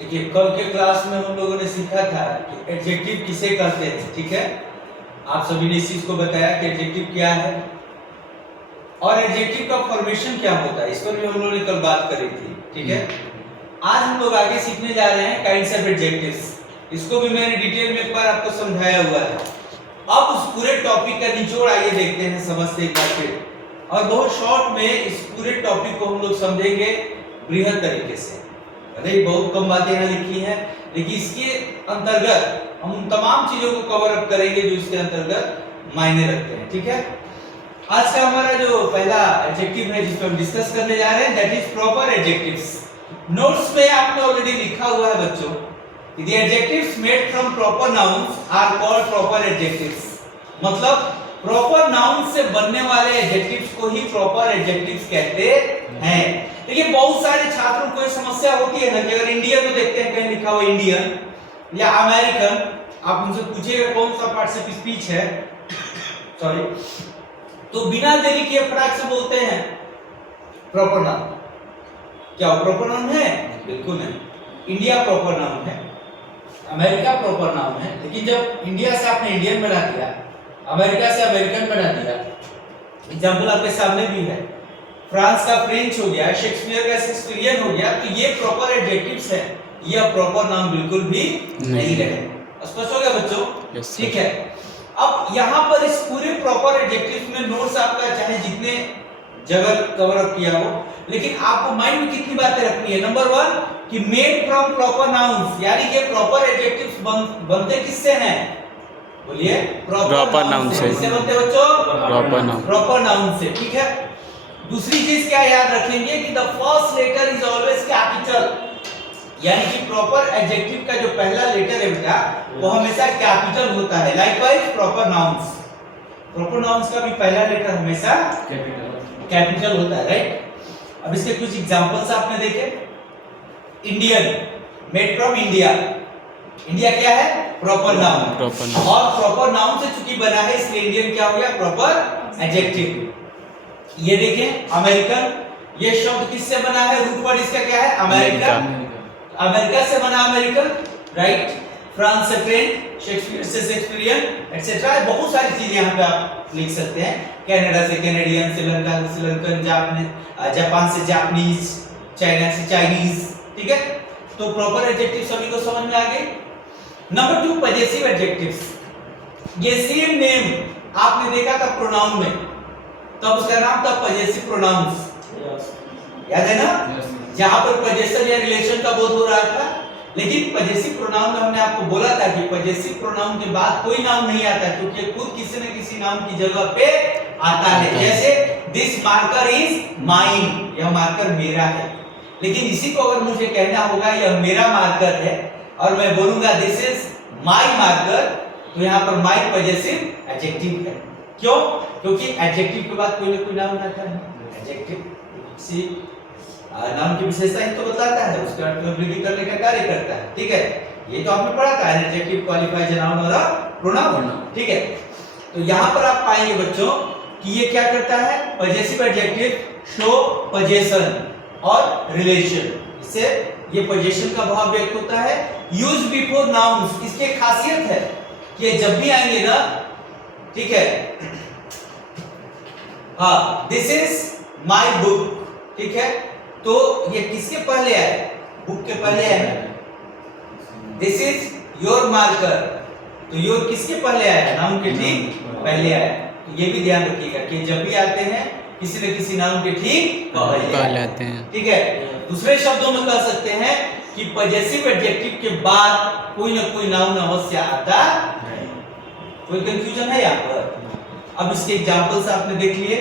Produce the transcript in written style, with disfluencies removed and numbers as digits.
देखिए कल के क्लास में हम लोगों ने सीखा था कि एडजेक्टिव किसे कहते हैं, ठीक है। आप सभी ने इस चीज को बताया कि एडजेक्टिव क्या है और एडजेक्टिव का फॉर्मेशन क्या होता है, इस पर भी हम लोगों ने कल बात करी थी, ठीक है। आज हम लोग आगे सीखने जा रहे हैं काइंड्स ऑफ एडजेक्टिव्स। इसको भी मैंने डिटेल में एक बार आपको समझाया हुआ है। अब उस पूरे टॉपिक का निचोड़ आइए देखते हैं, समझते एक बार फिर, और बहुत शॉर्ट में इस पूरे टॉपिक को हम लोग समझेंगे बृहद तरीके से। भले ही बहुत कम बातें यहाँ लिखी हैं, लेकिन इसके अंतर्गत हम उन तमाम चीजों को कवर अप करेंगे जो इसके अंतर्गत मायने रखते हैं, ठीक है। आज का हमारा जो पहला एडजेक्टिव है जिसको हम डिस्कस करने जा रहे हैं, that is proper adjectives. Notes में आपने ऑलरेडी लिखा हुआ है बच्चों, the adjectives made from proper nouns are called proper adjectives। मतलब प्रॉपर नाउन से बनने वाले एडजेक्टिव्स को ही प्रॉपर एडजेक्टिव्स कहते हैं। लेकिन बहुत सारे छात्रों को ये समस्या होती है ना कि अगर इंडियन में देखते हैं कहीं लिखा हुआ इंडियन या अमेरिकन, आप उनसे पूछिएगा कौन सा पार्ट स्पीच है सॉरी, तो बिना देरी किए फटाक से बोलते हैं प्रॉपर नाउन। क्या वो प्रॉपर नाउन है? बिल्कुल नहीं। इंडिया प्रॉपर नाउन है, अमेरिका प्रॉपर नाउन है, लेकिन जब इंडिया से आपने इंडियन बना दिया, अमेरिका से अमेरिकन बना दिया, एग्जांपल आपके सामने भी है, फ्रांस का फ्रेंच हो गया, शेक्सपियर का शेक्सपियरियन हो गया, तो ये प्रॉपर एडजेक्टिव्स है, ये प्रॉपर नाउन बिल्कुल भी नहीं रहे। स्पष्ट हो गया बच्चों? ठीक है। अब यहाँ पर इस पूरे प्रॉपर एडजेक्टिव्स में नोट्स आपका चाहे जितने जगह कवर अप किया हो, लेकिन आपको माइंड में कितनी बातें रखनी है। नंबर 1 कि मेड फ्रॉम प्रॉपर नाउन्स, यानी कि प्रॉपर एडजेक्टिव्स बनते किससे हैं? बोलिए प्रॉपर नाउन से। किससे बनते बच्चों? Proper noun. प्रॉपर नाउन से, ठीक है। दूसरी चीज क्या याद रखेंगे कि the first letter is always capital, यानी कि प्रॉपर एडजेक्टिव का जो पहला लेटर है बेटा वो हमेशा कैपिटल होता है। Likewise proper nouns, proper nouns का भी पहला लेटर हमेशा कैपिटल होता है, राइट। अब इसके कुछ एग्जांपल्स आपने देखे। Indian, made from India, India क्या है? Proper noun. और प्रॉपर नाउन से चूंकि बना है इसलिए इंडियन क्या हो गया? Proper adjective. ये देखें अमेरिकन, ये शब्द किससे बना है? रूट वर्ड इसका क्या है? अमेरिका। अमेरिका से बना अमेरिकन, राइट। फ्रांस से फ्रेंच, शेक्सपियर से शेक्सपियरियन, एटसेट्रा। बहुत सारी चीजें यहाँ पे आप लिख सकते हैं। कनाडा से कैनेडियन, श्रीलंका से श्रीलंकन, जापान से जापानीज, चाइना से चाइनीज, ठीक है। तो प्रॉपर एडजेक्टिव सभी को समझ में आ गए। Number 2 possessive adjectives. ये सेम नेम आपने देखा था प्रोनाउन में, तब उसका नाम था पजेसिव प्रोनाउंस, याद है ना? जहां पर पजेशन या रिलेशन का बोध हो रहा था। लेकिन पजेसिव प्रोनाउन में हमने आपको बोला था कि पजेसिव प्रोनाउन के बाद कोई नाउन नहीं आता, क्योंकि खुद किसी न किसी नाउन की जगह पे आता है। जैसे दिस मार्कर इज माइन, यह मार्कर मेरा है। लेकिन इसी को अगर मुझे कहना होगा यह मेरा मार्कर है और मैं बोलूंगा दिस इज माय मार्कर, तो यहाँ पर माय पजेसिव एडजेक्टिव है। क्यों? क्योंकि एडजेक्टिव के बाद कोई ना कोई नाउन आता है। एडजेक्टिव सी नाउन की विशेषता ही तो बताता है, उसके अर्थ में वृद्धि करने का कार्य करता है, ठीक है। ये तो आपने पढ़ा था, एडजेक्टिव क्वालिफाइज नाउन और प्रोनाउन, ठीक है। तो यहाँ पर आप पाएंगे बच्चों कि ये क्या करता है? पजेसिव एडजेक्टिव शो पजेशन और रिलेशन, इससे ये पोजीशन का भाव व्यक्त होता है। यूज बिफोर नाउन्स, इसकी खासियत है कि ये जब भी आएंगे ना, ठीक है, हाँ, दिस इज माय बुक, ठीक है, तो ये किसके पहले आए? बुक के पहले आए। दिस इज योर मार्कर, तो योर किसके पहले आया? नाउन के ठीक पहले आया। तो ये भी ध्यान रखिएगा कि जब भी आते हैं किसी न किसी नाउन के ठीक पहले आते हैं, ठीक है। दूसरे शब्दों में कह सकते हैं कि पजेसिव एडजेक्टिव के बाद कोई ना कोई नाउन अवश्य आता है। कोई कंफ्यूजन है यहाँ पर? अब इसके एग्जांपल्स आपने देख लिए।